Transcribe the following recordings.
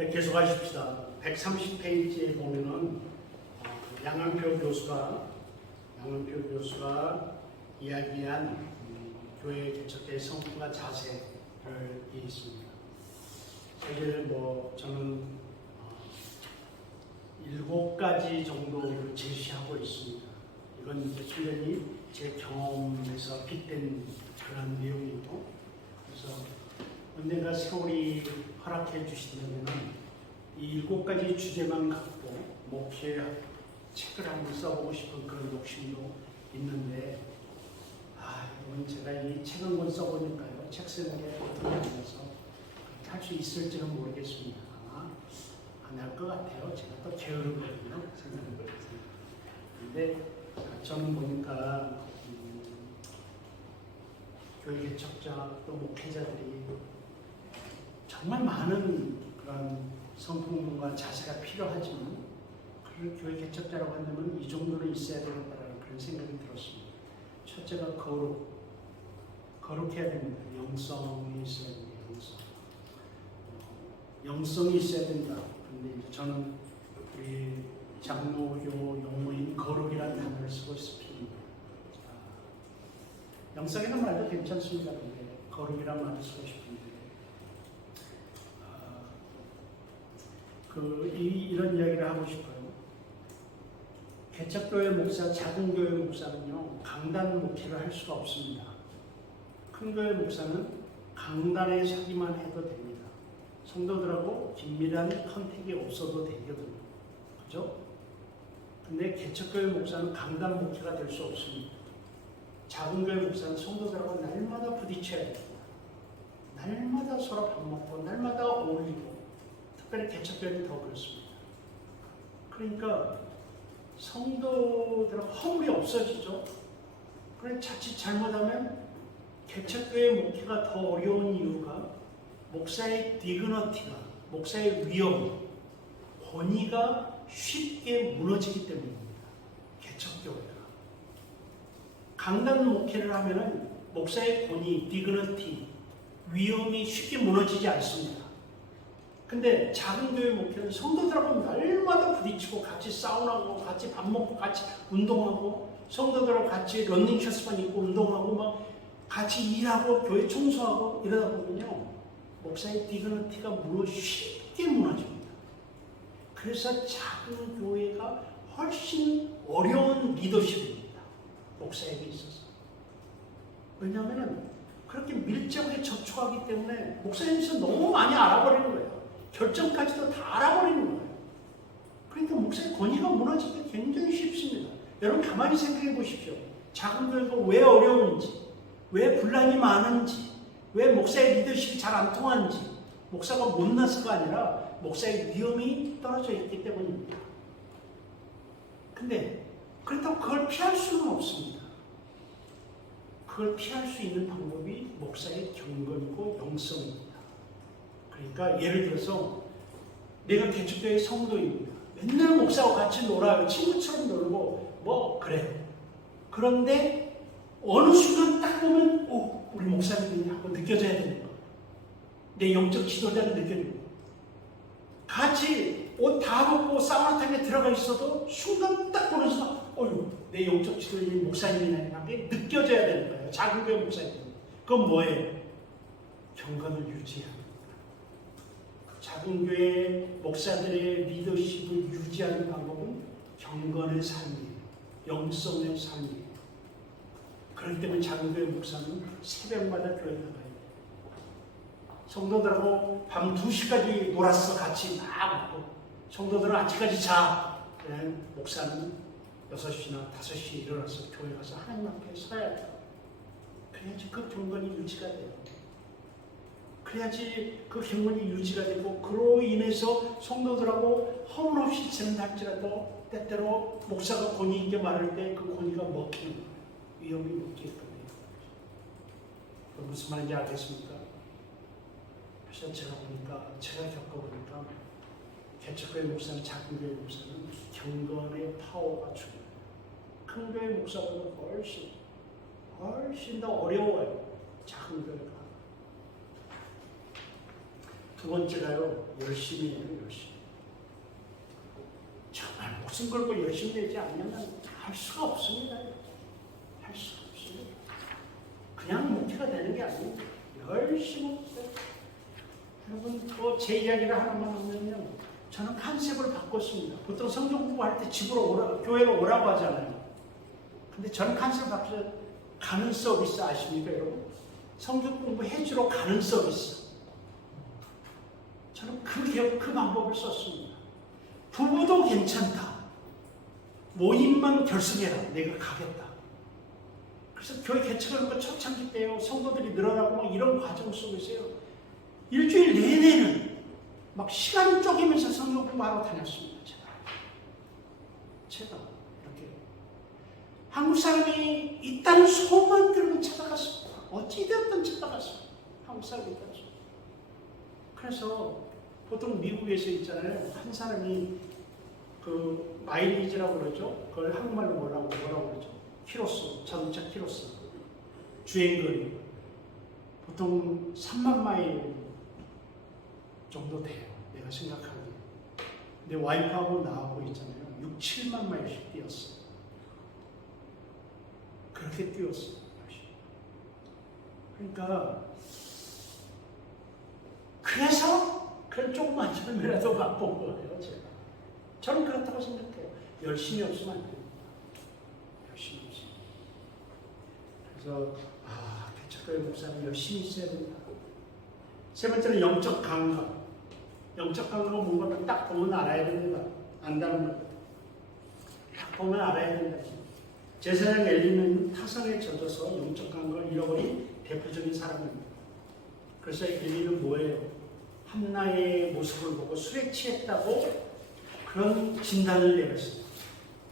네, 계속 하십시다. 130페이지에 보면은 양한표 교수가 이야기한 교회 개척의 성품과 자세를 있습니다. 사실 저는 7가지 정도를 제시하고 있습니다. 이건 이제 충분히 제 경험에서 빗댄 그런 내용이고, 그래서 언젠가 세월이 허락해 주신다면 이 7가지 주제만 갖고 목회 책을 한번 써보고 싶은 그런 욕심도 있는데, 이건 제가 이 책 한 권 써보니까요, 책 쓰는 게 어떻게 하면서 할 수 있을지는 모르겠습니다. 아마 안 할 것 같아요. 제가 또 게으르거든요. 근데 저는 보니까 교회 개척자 또 목회자들이 정말 많은 그런 성품과 자세가 필요하지만, 그걸 교회 개척자라고 한다면 이 정도는 있어야 되겠다는 그런 생각이 들었습니다. 첫째가 거룩해야 됩니다. 영성이 있어야 됩니다. 영성이 있어야 된다. 근데 저는 우리 장로교 용어인 거룩이라는 단어를 쓰고 싶습니다. 영성이라는 말도 괜찮습니다. 근데 거룩이라는 말을 쓰고 싶은데, 이런 이야기를 하고 싶어요. 개척교회 목사, 작은 교회 목사는요, 강단 목회를 할 수가 없습니다. 큰 교회 목사는 강단에 서기만 해도 됩니다. 성도들하고 긴밀한 컨택이 없어도 되거든요. 그죠? 근데 개척교회 목사는 강단 목회가 될 수 없습니다. 작은 교회 목사는 성도들하고 날마다 부딪혀야 됩니다. 날마다 서로 밥 먹고, 날마다 어울리고, 특별히 개척교회는 더 그렇습니다. 그러니까 성도들하고 허물이 없어지죠. 그래 자칫 잘못하면 개척교회 목회가 더 어려운 이유가 목사의 디그너티가, 목사의 위엄, 권위가 쉽게 무너지기 때문입니다. 개척교회가 강단 목회를 하면은 목사의 권위, 디그너티, 위엄이 쉽게 무너지지 않습니다. 근데 작은 교회 목회는 성도들하고 날마다 부딪히고, 같이 사우나하고, 같이 밥 먹고, 같이 운동하고, 성도들하고 같이 런닝셔츠만 입고 운동하고, 막 같이 일하고 교회 청소하고 이러다 보면요, 목사의 디그너티가 쉽게 무너집니다. 그래서 작은 교회가 훨씬 어려운 리더십입니다. 목사에게 있어서. 왜냐하면 그렇게 밀접하게 접촉하기 때문에 목사에 대해서 너무 많이 알아버리는 거예요. 결정까지도 다 알아버리는 거예요. 그러니까 목사의 권위가 무너지기 굉장히 쉽습니다. 여러분 가만히 생각해 보십시오. 작은 교회가 왜 어려운지, 왜 분란이 많은지, 왜 목사의 리더십이 잘 안 통하는지, 목사가 못나서가 아니라 목사의 위험이 떨어져 있기 때문입니다. 근데 그렇다고 그걸 피할 수는 없습니다. 그걸 피할 수 있는 방법이 목사의 경건이고 영성입니다. 그러니까 예를 들어서 내가 개척교회 성도입니다. 맨날 목사하고 같이 놀아요. 친구처럼 놀고 그래요. 그런데 어느 순간 딱 보면 우리 목사님이 하고 느껴져야 되는 거예요. 내 영적 지도자는 느껴지는 거예요. 같이 옷 다 벗고 사우나탕에 들어가 있어도 순간 딱 보면서 내 영적 지도자님 목사님이라는 게 느껴져야 되는 거예요. 작은 교회 목사님. 그건 뭐예요? 경건을 유지하는. 작은 교회 목사들의 리더십을 유지하는 방법은 경건의 삶이에요. 영성의 삶이에요. 그렇기 때문에 작은 교회 목사는 새벽마다 교회 나가요. 성도들하고 밤 2시까지 놀았어. 같이 막 먹고. 성도들은 아침까지 자. 목사는 6시나 5시에 일어나서 교회 가서 하나님 앞에 서야 돼요. 그래야지 그 경건이 유지가 돼요. 그래야지 그 경건이 유지가 되고, 그로 인해서 성도들하고 허물 없이 지낸다 할지라도 때때로 목사가 권위 있게 말할 때 그 권위가 먹히는 거예요. 위험이 먹기 때문에. 무슨 말인지 알겠습니까? 그래서 제가 겪어보니까 개척교회 목사는, 작은 교회 목사는 경건의 파워가 중요해요. 큰 교회 목사보다 훨씬 더 어려워요. 작은 교회가. 두 번째가요, 열심히 해요, 열심히. 정말 목숨 걸고 열심히 되지 않으면 할 수가 없습니다. 할 수가 없습니다. 그냥 목회가 되는 게 아닙니다. 열심히 해요. 여러분, 또 제 이야기를 하나만 하면요. 저는 컨셉을 바꿨습니다. 보통 성경 공부할 때 집으로 교회로 오라고 하잖아요. 근데 저는 컨셉을 바꿔서 가는 서비스 아십니까, 여러분? 성경 공부 해주러 가는 서비스. 저는 그 방법을 썼습니다. 부부도 괜찮다. 모임만 결성해라. 내가 가겠다. 그래서 교회 개척하는 거 초창기 때요. 성도들이 늘어나고 막 이런 과정 속에서요. 일주일 내내는 막 시간을 쪼개면서 성경 공부하러 다녔습니다. 제가 이렇게 한국 사람이 있다는 소문만 들으면 찾아갔습니다. 어찌되었든 찾아갔습니다. 한국 사람이 있다는 소문. 그래서 보통 미국에서 있잖아요. 한 사람이 그 마일리지라고 그러죠. 그걸 한국말로 뭐라고 그러죠. 키로수, 자동차 키로수. 주행거리. 보통 3만 마일 정도 돼요. 내가 생각하기에. 근데 와이프하고 나하고 있잖아요. 6, 7만 마일씩 뛰었어요. 그렇게 뛰었어요. 그러니까 그래서 그런 조그만 젊이라도 맛본 거예요. 제가. 저는 그렇다고 생각해요. 열심히 없으면 안 됩니다. 열심히 없으면. 그래서 개척교회 목사는 열심히 있어야 된다. 세 번째는 영적 감각. 영적 감각은 뭔가 딱 보면 알아야 됩니다. 안다는 거. 딱 보면 알아야 된다. 제사장 엘리는 타성에 젖어서 영적 감각을 잃어버린 대표적인 사람입니다. 그래서 엘리는 뭐예요? 한나의 모습을 보고 술에 취했다고 그런 진단을 내렸어요.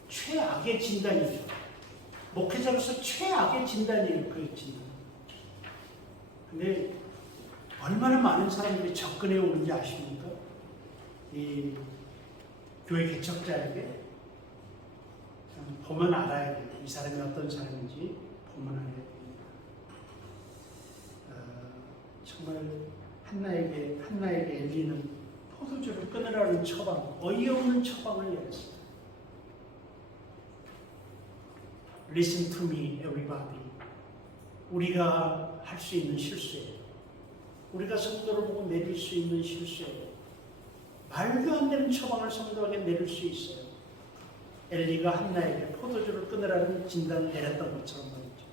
최악의 진단이죠. 목회자로서 최악의 진단이에요. 그 진단. 근데 얼마나 많은 사람들이 접근해 오는지 아십니까? 이 교회 개척자에게 보면 알아야 돼요. 이 사람이 어떤 사람인지 보면 알아야 됩니다. 정말 한나에게 엘리는 포도주를 끊으라는 처방, 어이없는 처방을 내렸어요. Listen to me, everybody. 우리가 할 수 있는 실수예요. 우리가 성도를 보고 내릴 수 있는 실수예요. 말도 안 되는 처방을 성도에게 내릴 수 있어요. 엘리가 한나에게 포도주를 끊으라는 진단을 내렸던 것처럼 말이죠.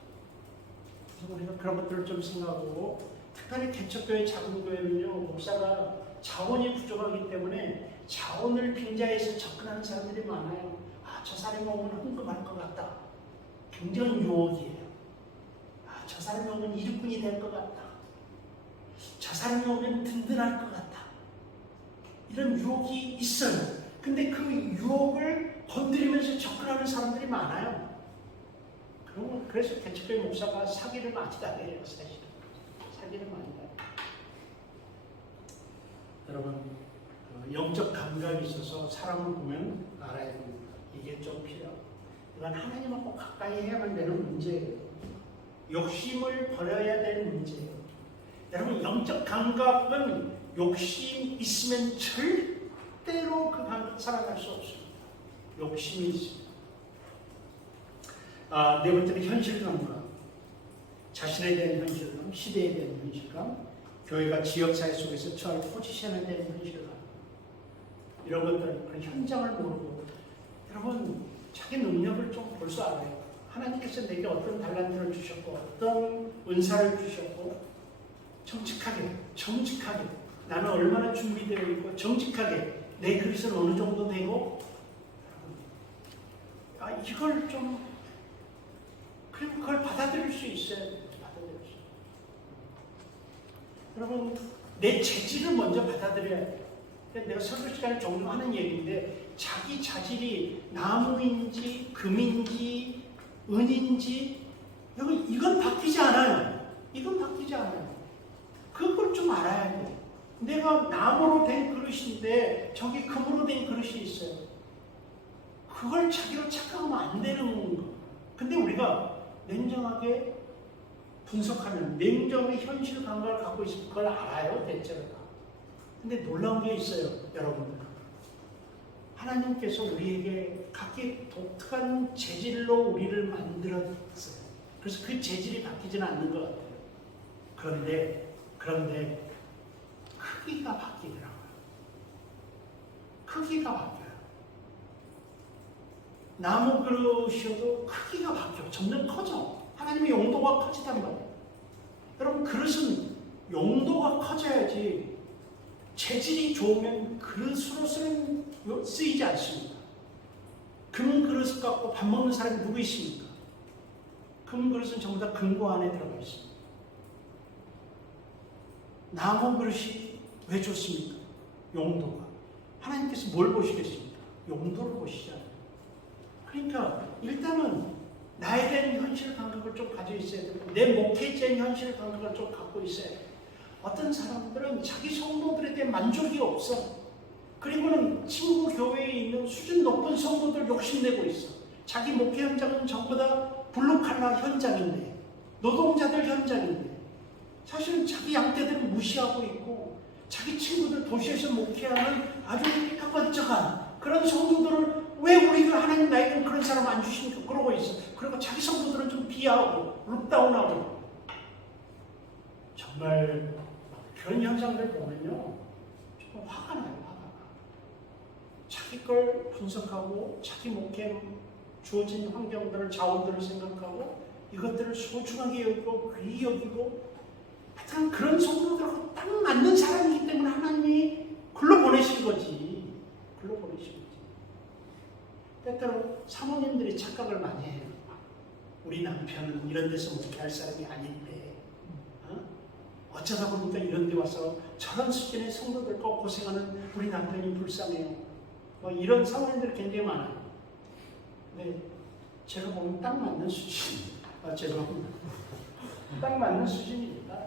그래서 우리가 그런 것들을 좀 생각하고, 특별히 개척교회 작은 교회는요, 목사가 자원이 부족하기 때문에 자원을 빙자해서 접근하는 사람들이 많아요. 저 사람이 오면 헌금할 것 같다. 굉장히 유혹이에요. 저 사람이 오면 일꾼이 될 것 같다. 저 사람이 오면 든든할 것 같다. 이런 유혹이 있어요. 근데 그 유혹을 건드리면서 접근하는 사람들이 많아요. 그래서 개척교회 목사가 사기를 많이 당해요. 사실 사기를 많이 당해요. 여러분, 영적 감각이 있어서 사람을 보면 알아야 됩니다. 이게 좀 필요하고, 이건 하나님하고 가까이 해야만 되는 문제예요. 욕심을 버려야 되는 문제예요. 여러분, 영적 감각은 욕심 있으면 절대로 그 감각 살아갈 수 없습니다. 욕심이 있습니다. 네 번째는 현실감과 자신에 대한 현실감, 시대에 대한 현실감, 교회가 지역사회 속에서 처할 포지션에 대한 현실감, 이런 것들, 그런 현장을 모르고, 여러분, 자기 능력을 좀 볼 줄 알아요. 하나님께서 내게 어떤 달란트를 주셨고, 어떤 은사를 주셨고, 정직하게, 나는 얼마나 준비되어 있고, 정직하게, 내 그릇은 어느 정도 되고, 이걸 좀, 그리고 그걸 받아들일 수 있어야 돼요. 여러분, 내 재질을 먼저 받아들여야 돼요. 내가 설교 시간에 종종 하는 얘기인데, 자기 자질이 나무인지 금인지 은인지, 여러분, 이건 바뀌지 않아요. 그걸 좀 알아야 돼요. 내가 나무로 된 그릇인데 저기 금으로 된 그릇이 있어요. 그걸 자기로 착각하면 안 되는 거. 근데 우리가 냉정하게 분석하면, 냉정의 현실 감각을 갖고 있으면 그걸 알아요, 대체로 다. 근데 놀라운 게 있어요, 여러분들. 하나님께서 우리에게 각기 독특한 재질로 우리를 만들었어요. 그래서 그 재질이 바뀌지는 않는 것 같아요. 그런데 크기가 바뀌더라고요. 크기가 바뀌어요. 나무 그릇이어도 크기가 바뀌어. 점점 커져. 하나님의 용도가 커지단 말이에요. 여러분, 그릇은 용도가 커져야지 재질이 좋으면 그릇으로서는 쓰이지 않습니다. 금 그릇을 갖고 밥 먹는 사람이 누구 있습니까? 금 그릇은 전부 다 금고 안에 들어가 있습니다. 나무 그릇이 왜 좋습니까? 용도가. 하나님께서 뭘 보시겠습니까? 용도를 보시잖아요. 그러니까 일단은 나에 대한 현실 감각을 좀 가지고 있어야 되고, 내 목회자의 현실 감각을 좀 갖고 있어야 돼요. 어떤 사람들은 자기 성도들에 대해 만족이 없어. 그리고는 친구 교회에 있는 수준 높은 성도들 욕심내고 있어. 자기 목회 현장은 전부 다 블루칼라 현장인데, 노동자들 현장인데, 사실은 자기 양떼들을 무시하고 있고, 자기 친구들 도시에서 목회하는 아주 혁번쩍한 그런 성도들을 왜 우리가 하나님 나에게는 그런 사람 안 주십니까? 그러고 있어. 그리고 자기 성도들은 좀 비하하고 룩다운하고. 정말 그런 현상들 보면요, 조금 화가 나요. 화가 나. 자기 걸 분석하고 자기 목회에 주어진 환경들을, 자원들을 생각하고 이것들을 소중하게 여기고 귀히 여기고, 하여튼 그런 성도들하고 딱 맞는 사람이기 때문에 하나님이 글로 보내신 거지. 글로 보내신 거지. 때때로 사모님들이 착각을 많이 해요. 우리 남편은 이런 데서 목회할 사람이 아닌데, 어쩌다 보니까 이런 데 와서 저런 수준의 성도들과 고생하는 우리 남편이 불쌍해요. 뭐 이런 사모님들이 굉장히 많아요. 근데 제가 보면 딱 맞는 수준입니다. 죄송합니다. 딱 맞는 수준입니다.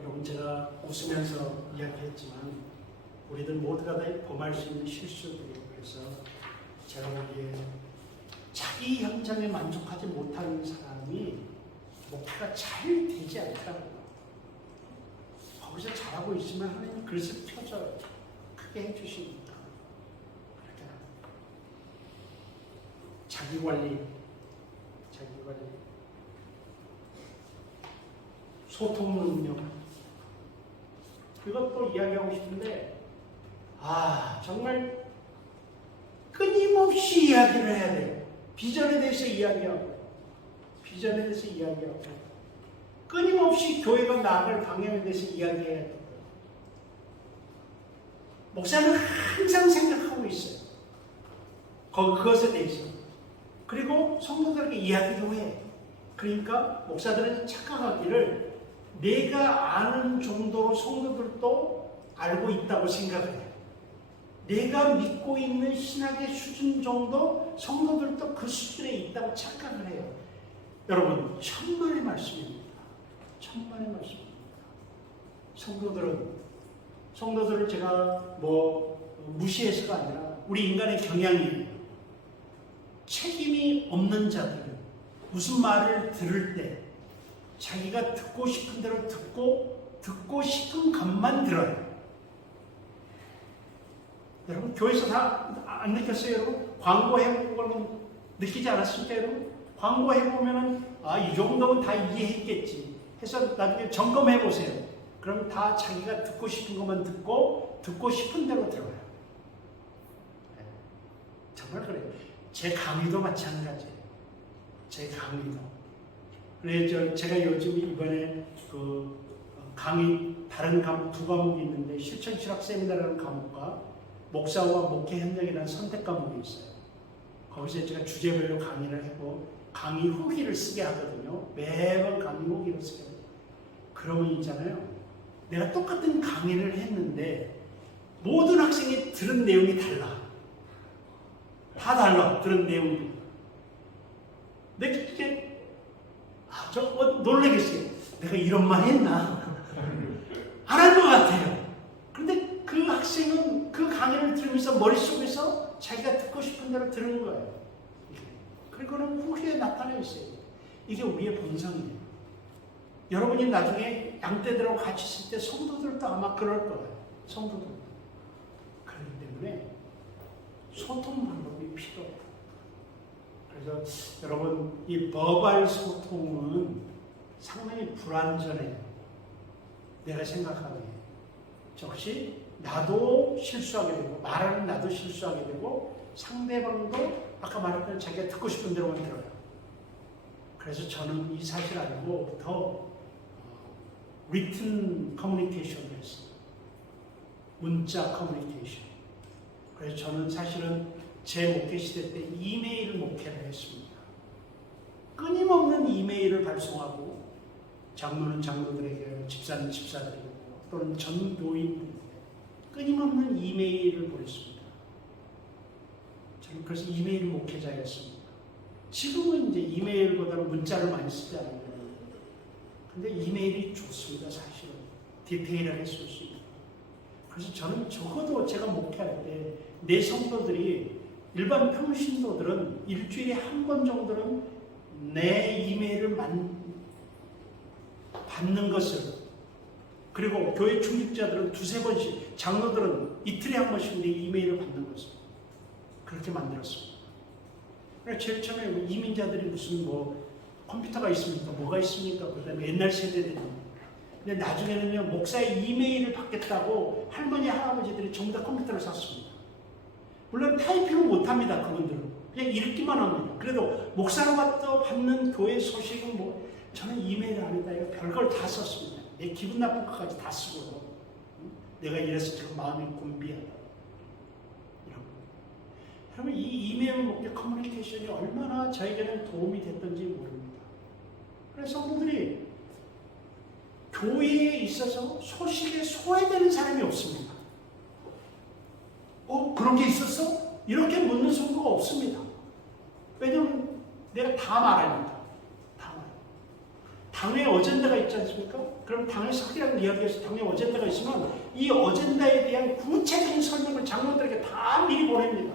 여러분, 제가 웃으면서 이야기했지만 우리들 모두가 다 범할 수 있는 실수들이에요. 그래서 제가 보기에 자기 현장에 만족하지 못하는 사람이 목표가 잘 되지 않더라고요. 거기서 잘하고 있으면 하나님 그릇을 펴줘요. 크게 해주시니까. 그렇게 자기 관리, 소통 능력, 그것도 이야기하고 싶은데, 정말 끊임없이 이야기를 해야 돼요. 비전에 대해서 이야기하고, 끊임없이 교회가 나아갈 방향에 대해서 이야기해야 돼요. 목사는 항상 생각하고 있어요. 그것에 대해서. 그리고 성도들에게 이야기도 해. 그러니까 목사들은 착각하기를 내가 아는 정도로 성도들도 알고 있다고 생각해요. 내가 믿고 있는 신학의 수준 정도 성도들도 그 수준에 있다고 착각을 해요. 여러분, 천만의 말씀입니다. 천만의 말씀입니다. 성도들을 제가 무시해서가 아니라 우리 인간의 경향이에요. 책임이 없는 자들은 무슨 말을 들을 때 자기가 듣고 싶은 대로 듣고 싶은 것만 들어요. 여러분, 교회에서 다 안 느꼈어요? 여러분, 광고 해보는 거는 느끼지 않았습니까? 여러분, 광고 해보면은 이 정도면 다 이해했겠지 해서 나중에 점검해 보세요. 그럼 다 자기가 듣고 싶은 것만 듣고 싶은 대로 들어요. 정말 그래요. 제 강의도 마찬가지예요. 제 강의도. 그래서 제가 요즘 이번에 강의 다른 과목 두 과목이 있는데, 실천실학 세미나라는 과목과 목사와 목회 현장이라는 선택 과목이 있어요. 거기서 제가 주제별로 강의를 하고 강의 후기를 쓰게 하거든요. 매번 강의 후기를 쓰게 해요. 그러면 있잖아요, 내가 똑같은 강의를 했는데 모든 학생이 들은 내용이 달라. 다 달라, 들은 내용이. 내가 이게 놀라겠어요. 내가 이런 말 했나? 안 한 것 같아요. 근데 그 학생은 그 강의를 들으면서 머릿속에서 자기가 듣고 싶은 대로 들은 거예요. 그리고는 후기에 나타나 있어요. 이게 우리의 본성이에요. 여러분이 나중에 양떼들하고 같이 있을 때 성도들도 아마 그럴 거예요. 성도들. 그렇기 때문에 소통 방법이 필요해요. 그래서 여러분 이 버발 소통은 상당히 불완전해요. 내가 생각하기에. 역시 나도 실수하게 되고 말하는 나도 실수하게 되고 상대방도 아까 말했던 자기가 듣고 싶은 대로만 들어요. 그래서 저는 이 사실 알고 더 written communication을 했어요. 문자 커뮤니케이션. 그래서 저는 사실은 제 목회 시대 때 이메일 목회를 했습니다. 끊임없는 이메일을 발송하고 장로는 장로들에게, 집사는 집사들에게, 또는 전도인들에게 끊임없는 이메일을 보냈습니다. 저는 그래서 이메일 목회자였습니다. 지금은 이제 이메일보다는 문자를 많이 쓰지 않아요. 근데 이메일이 좋습니다, 사실은. 디테일하게 쓸 수 있고. 그래서 저는 적어도 제가 목회할 때 내 성도들이 일반 평신도들은 일주일에 한 번 정도는 내 이메일을 받는 것을, 그리고 교회 중직자들은 두세 번씩, 장로들은 이틀에 한 번씩 내 이메일을 받는 것을 그렇게 만들었습니다. 그래서 제일 처음에 이민자들이 무슨 컴퓨터가 있습니까? 뭐가 있습니까? 그 다음에 옛날 세대들이. 근데 나중에는요, 목사의 이메일을 받겠다고 할머니, 할아버지들이 전부 다 컴퓨터를 샀습니다. 물론 타이핑은 못합니다, 그분들은. 그냥 읽기만 합니다. 그래도 목사로부터 받는 교회 소식은 저는 이메일 안에다 별걸 다 썼습니다. 내 기분 나쁜 것까지 다 쓰고, 내가 이래서 지금 마음이 곤비하다. 여러분, 이 이메일 목표 커뮤니케이션이 얼마나 저에게는 도움이 됐던지 모릅니다. 그래서 성도들이 교회에 있어서 소식에 소외되는 사람이 없습니다. 그런 게 있었어? 이렇게 묻는 성도가 없습니다. 왜냐하면 내가 다 말하니까. 다 말해요. 당의 어젠다가 있지 않습니까? 그럼 당의 석이라는 이야기에서 당의 어젠다가 있으면 이 어젠다에 대한 구체적인 설명을 장로들에게 다 미리 보냅니다.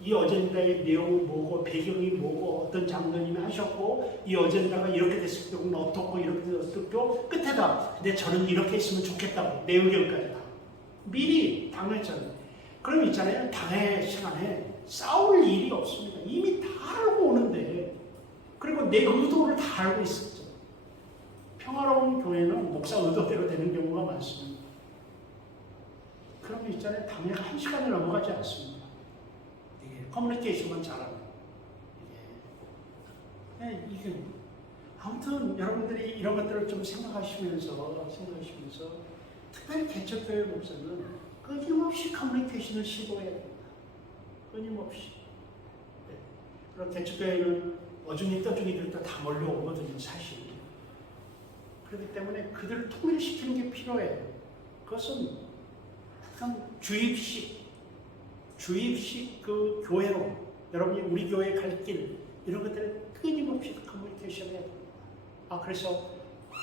이 어젠다의 내용이 뭐고, 배경이 뭐고, 어떤 장로님이 하셨고, 이 어젠다가 이렇게 됐을 경우는 어떻고, 이렇게 됐을 경우, 끝에다, 근데 저는 이렇게 했으면 좋겠다고, 내 의견까지 다. 미리 당했잖아요. 그럼 있잖아요. 당의 시간에 싸울 일이 없습니다. 이미 다 알고 오는데, 그리고 내 의도를 다 알고 있었죠. 평화로운 교회는 목사 의도대로 되는 경우가 많습니다. 그럼 있잖아요. 당회가 1시간이 넘어가지 않습니다. 커뮤니케이션만 잘하면. 이게 아무튼 여러분들이 이런 것들을 좀 생각하시면서 특별히 개척교회 목사는 끊임없이 커뮤니케이션을 시도해야 됩니다. 끊임없이. 그리고 개척교회는 어중이 떠중이들 다 몰려오거든요, 사실. 그렇기 때문에 그들을 통일시키는 게 필요해요. 그것은 약간 주입식 그 교회로, 여러분이 우리 교회 갈 길, 이런 것들을 끊임없이 커뮤니케이션 해야 됩니다. 그래서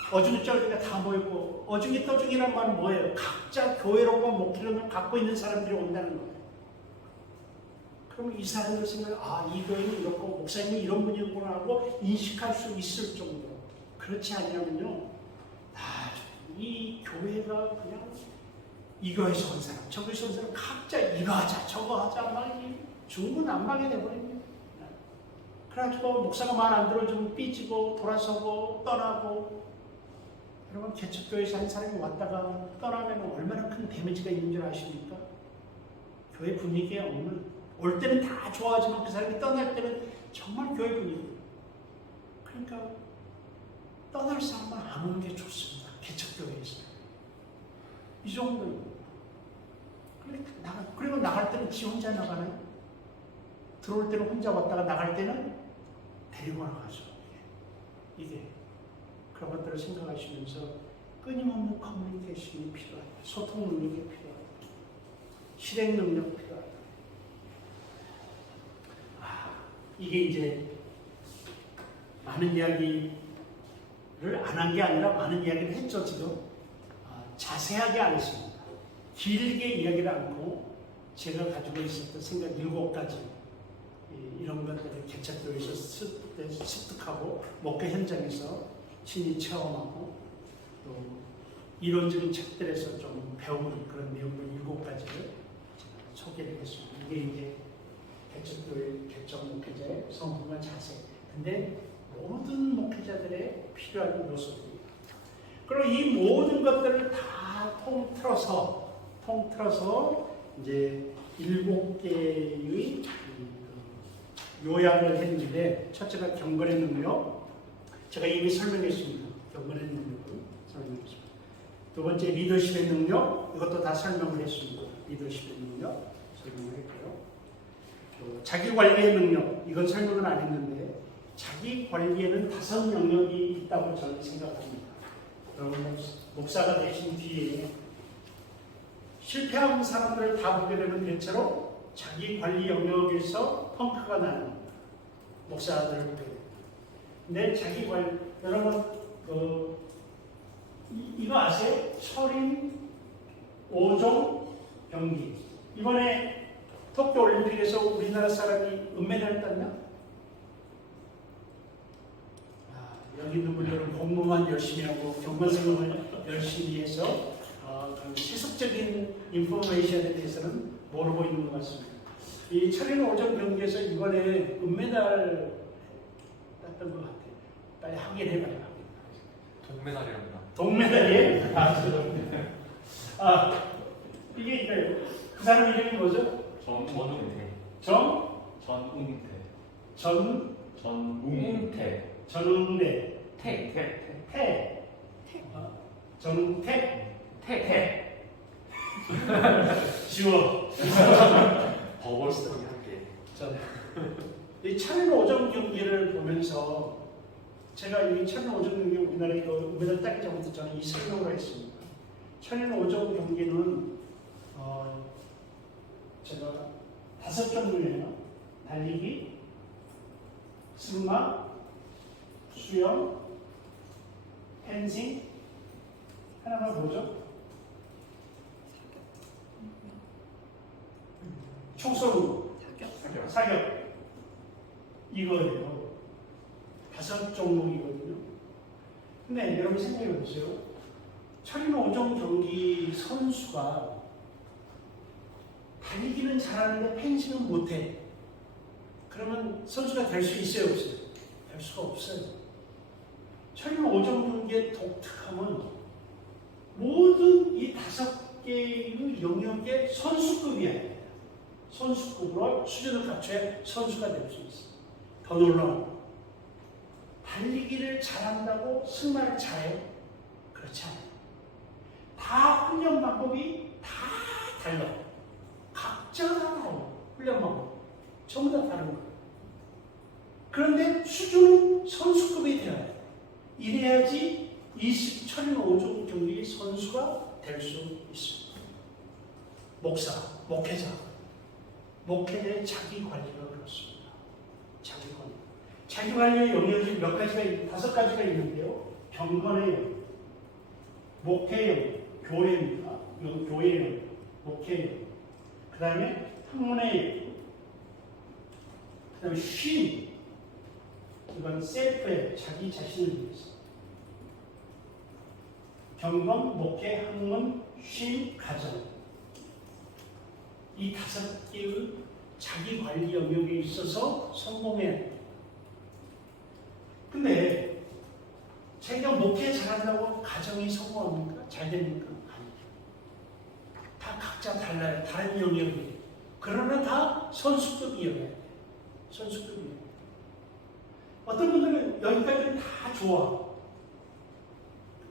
어중이 쩔기가 다 모이고, 어중이 떠중이란 말은 뭐예요? 각자 교회로만 목회론을 갖고 있는 사람들이 온다는 거예요. 그럼 이 사람들 생각, 이 교회는 이렇고, 목사님이 이런 분이구나 하고 인식할 수 있을 정도. 그렇지 않냐면요, 이 교회가 그냥 이 교회에서 온 사람, 저 교회에서 온 사람, 각자 이거 하자, 저거 하자, 막 중구난방이 돼버립니다. 그래가지고 목사가 말 안 들어주면 삐지고, 돌아서고, 떠나고. 여러분, 개척교회에서 한 사람이 왔다가 떠나면 얼마나 큰 데미지가 있는 줄 아십니까? 교회 분위기에 올 때는 다 좋아하지만 그 사람이 떠날 때는 정말 교회 분위기. 그러니까 떠날 사람은 안 오는 게 좋습니다. 개척교회에서. 이 정도입니다. 그리고 나갈 때는 지 혼자 나가나요? 들어올 때는 혼자 왔다가 나갈 때는 데리고 나가죠. 이게 그런 것들을 생각하시면서 끊임없는 커뮤니케이션이 필요하다. 소통 능력이 필요하다. 실행 능력 필요하다. 이게 이제 많은 이야기를 안 한 게 아니라 많은 이야기를 했죠, 지금. 자세하게 안 했습니다. 길게 이야기를 않고 제가 가지고 있었던 생각 7가지 이런 것들을 개척교회에서 습득하고 목회 현장에서 친히 체험하고 또 이론적인 책들에서 좀 배운 그런 내용을 7가지를 소개드리겠습니다. 이게 이제 개척교회, 개척 목회자의 성품과 자세. 근데 모든 목회자들의 필요한 요소들입니다. 그리고 이 모든 것들을 다 통틀어서 이제 7개의 요약을 했는데, 첫째가 경건의 능력. 제가 이미 설명했습니다. 경건의 능력을 설명했습니다. 두 번째 리더십의 능력. 이것도 다 설명을 했습니다. 리더십의 능력 설명을 했고요. 또 자기 관리의 능력. 이건 설명을 안 했는데, 자기 관리에는 5 영역이 있다고 저는 생각합니다. 여러분 목사가 되신 뒤에 실패한 사람들을 다 보게 되면 대체로 자기 관리 영역에서 펑크가 나는 목사들을 보게 됩니다. 근데 자기 관리, 여러분 이거 아세요? 철인 5종 경기. 이번에 도쿄 올림픽에서 우리나라 사람이 은메달 땄나? 여기 있는 분들은 공부만 열심히 하고 경건생활을 열심히 해서 시속적인 인포메이션에 대해서는 모르고 있는 것 같습니다. 이 철인 5종 경기에서 이번에 은메달 땄던 것 같아요. 빨리 확인해봐요. 동메달이랍니다. 동메달이에요? 이게 이거예요. 그 사람 이름이 뭐죠? 전웅태. 전웅래. 전웅택. 지워. 버벌스터기 할게. 이 철인 5종 경기를 보면서 제가 이 철인 5종 경기 우리나라에 은메달 따기 전부터 저는 이 설명을 했습니다. 철인 5종 경기는 제가 5종류예요. 달리기, 승마, 수영, 펜싱, 하나가 뭐죠? 총선우, 사격. 이거예요. 5 종목이거든요. 근데 여러분 생각해 보세요. 철인 5종 경기 선수가 달리기는 잘하는데 펜싱은 못해. 그러면 선수가 될 수 있어요, 없어요? 될 수가 없어요. 철인 5종 경기의 독특함은 모든 이 5개의 영역의 선수급이야. 선수급으로 수준을 갖춰야 선수가 될 수 있어. 더 놀라운 거. 달리기를 잘한다고 승마를 잘해요? 그렇지 않아요. 다 훈련 방법이 다 달라. 각자 다 달라요. 훈련 방법. 전부 다 다른 거예요. 그런데 수준은 선수급이 되어야 돼요. 이래야지 20철인 5종 경기의 선수가 될 수 있습니다. 목사, 목회자의 자기 관리가 그렇습니다. 자기 관리. 자기 관리의 영역이 몇 가지가, 5가지가 있는데요. 경건의 영역, 목회의 영역, 교회입니다. 이건 교회의 영역, 목회의 영역. 그 다음에 학문의 영역, 그 다음에 쉼. 이건 셀프의 자기 자신을 위해서. 경건, 목회, 학문, 쉼, 가정. 이 5개의 자기 관리 영역에 있어서 성공해야 돼요. 근데 자기가 목회 잘한다고 가정이 성공합니까? 잘 됩니까? 아니죠. 다 각자 달라요. 다른 영역이에요. 그러나 다 선수급이어야 돼요. 선수급이에요. 어떤 분들은 여기까지는 다 좋아.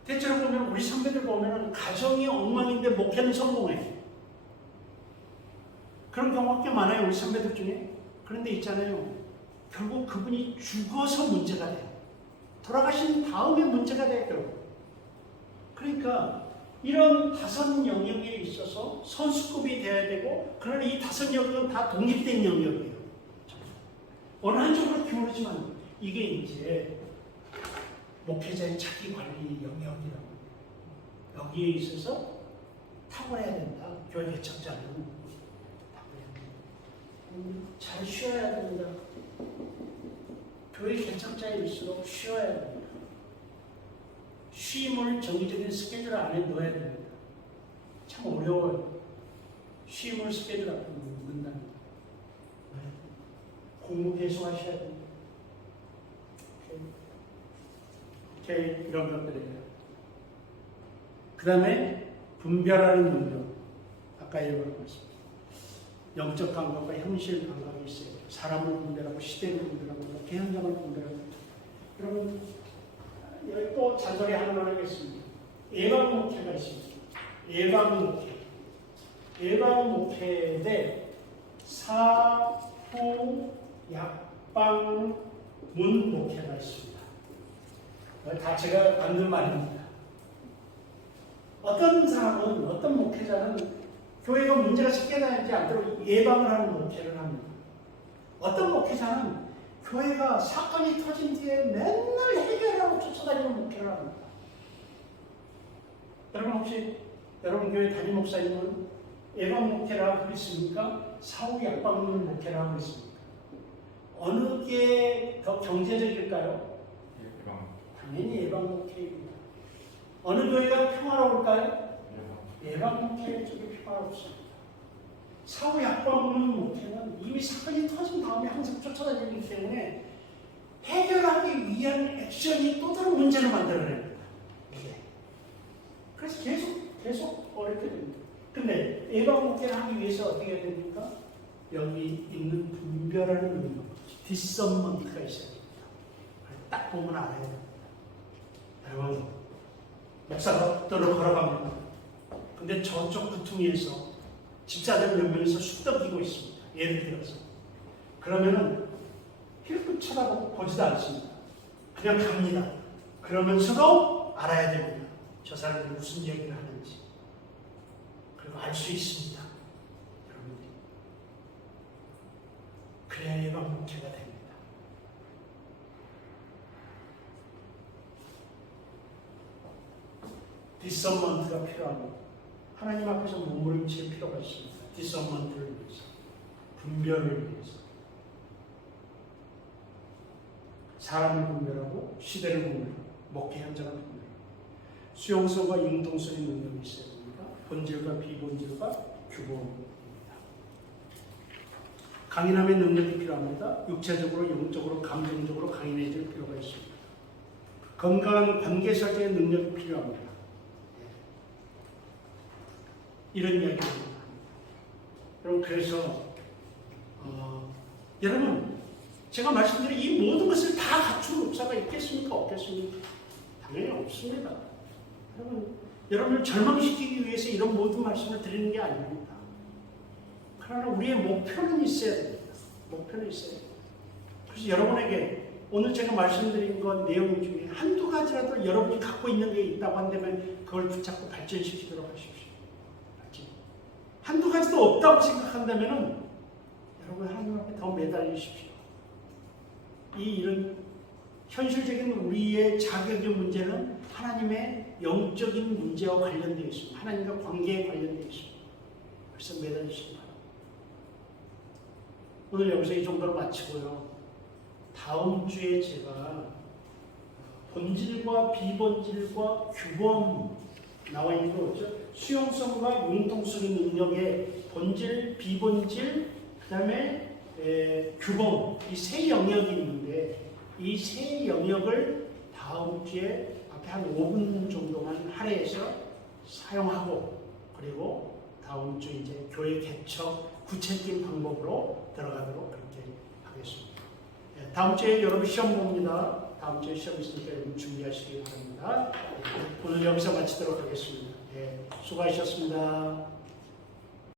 대체로 보면 우리 선배들 보면 가정이 엉망인데 목회는 성공해. 그런 경우가 꽤 많아요. 우리 선배들 중에. 그런데 있잖아요. 결국 그분이 죽어서 문제가 돼요. 돌아가신 다음에 문제가 돼요. 결국. 그러니까 이런 5 영역에 있어서 선수급이 돼야 되고, 그러나 이 5 영역은 다 독립된 영역이에요. 어느 한쪽으로 기울어지면 이게 이제 목회자의 자기 관리 영역이라고. 여기에 있어서 탁월해야 된다. 교회 개척자는 잘 쉬어야 된다. 교회 개척자일수록 쉬어야 된다. 쉼을 정기적인 스케줄 안에 넣어야 됩니다. 참 어려워요. 쉼을 스케줄 앞에 넣는다는 거. 공부 계속 하셔야 됩니다. 오케이. 이런 것들이에요. 그 다음에 분별하는 능력. 아까 얘기했습니다. 영적 감각과 현실 감각이 있어요. 사람을 분별하고 시대를 분별하고 현장을 분별하고. 여러분 여기 또 잔소리 하나만 하겠습니다. 예방 목회가 있습니다. 예방 목회. 예방 목회 대 사후 약방 문 목회가 있습니다. 다 제가 만든 말입니다. 어떤 사람은, 어떤 목회자는 교회가 문제가 생겨나지 않도록 예방을 하는 목회를 합니다. 어떤 목회자는 교회가 사건이 터진 뒤에 맨날 해결하고 쫓아다니는 목회를 합니다. 여러분 혹시 여러분 교회 담임 목사님은 예방 목회를 하고 있습니까? 사후 약방문 목회를 하고 있습니까? 어느 게 더 경제적일까요? 당연히 예방 목회입니다. 어느 교회가 평화로울까요? 예방 목회 쪽이 평화롭습니다. 사후 약방문 목회는 이미 사건이 터진 다음에 항상 쫓아다니기 때문에 해결하기 위한 액션이 또 다른 문제를 만들어냅니다. 그래서 계속 어렵게 됩니다. 근데 예방 목회를 하기 위해서 어떻게 해야 됩니까? 여기 있는 분별하는 능력, 디서먼트가 있어야 됩니다. 딱 보면 알아야 됩니다. 여러분, 목사가 떠러 걸어갑니다. 근데 저쪽 구퉁이에서 집사들 몇 명이서 쑥덕이고 있습니다. 예를 들어서. 그러면은 힐끗 쳐다보고 보지도 않습니다. 그냥 갑니다. 그러면서도 알아야 됩니다. 저 사람들이 무슨 얘기를 하는지. 그리고 알 수 있습니다. 여러분들이. 그래야 예방 목회가 됩니다. 디서먼트가 필요합니다. 하나님 앞에서 몸부림칠 필요가 있습니다. 디서먼트를 위해서, 분별을 위해서. 사람을 분별하고 시대를 분별하고 목회 현장을 분별하고 수용성과 융통성의 능력이 있어야 됩니다. 본질과 비본질과 규범입니다. 강인함의 능력이 필요합니다. 육체적으로, 영적으로, 감정적으로 강인해질 필요가 있습니다. 건강한 관계 설계의 능력이 필요합니다. 이런 이야기를 합니다. 여러분, 그래서 여러분, 제가 말씀드린 이 모든 것을 다 갖춘 목사가 있겠습니까? 없겠습니까? 당연히 없습니다. 여러분을 절망시키기 위해서 이런 모든 말씀을 드리는 게 아닙니다. 그러나 우리의 목표는 있어야 됩니다. 목표는 있어야 됩니다. 그래서 여러분에게 오늘 제가 말씀드린 것 내용 중에 한두 가지라도 여러분이 갖고 있는 게 있다고 한다면 그걸 붙잡고 발전시키도록 하십시오. 한두 가지도 없다고 생각한다면 여러분 하나님 앞에 더 매달리십시오. 이런 현실적인 우리의 자격의 문제는 하나님의 영적인 문제와 관련되어 있습니다. 하나님과 관계에 관련되어 있습니다. 그래서 매달리시기 바랍니다. 오늘 여기서 이 정도로 마치고요. 다음 주에 제가 본질과 비본질과 규범 나와 있는 거 없죠? 수용성과 융통성의 능력의 본질, 비본질, 그 다음에 규범, 이 세 영역이 있는데 이 세 영역을 다음 주에 앞에 한 5분 정도만 할애해서 사용하고 그리고 다음 주 이제 교회 개척 구체적인 방법으로 들어가도록 그렇게 하겠습니다. 다음 주에 여러분 시험 봅니다. 다음 주에 시험 있으니까 여러분 준비하시기 바랍니다. 오늘 여기서 마치도록 하겠습니다. 수고하셨습니다.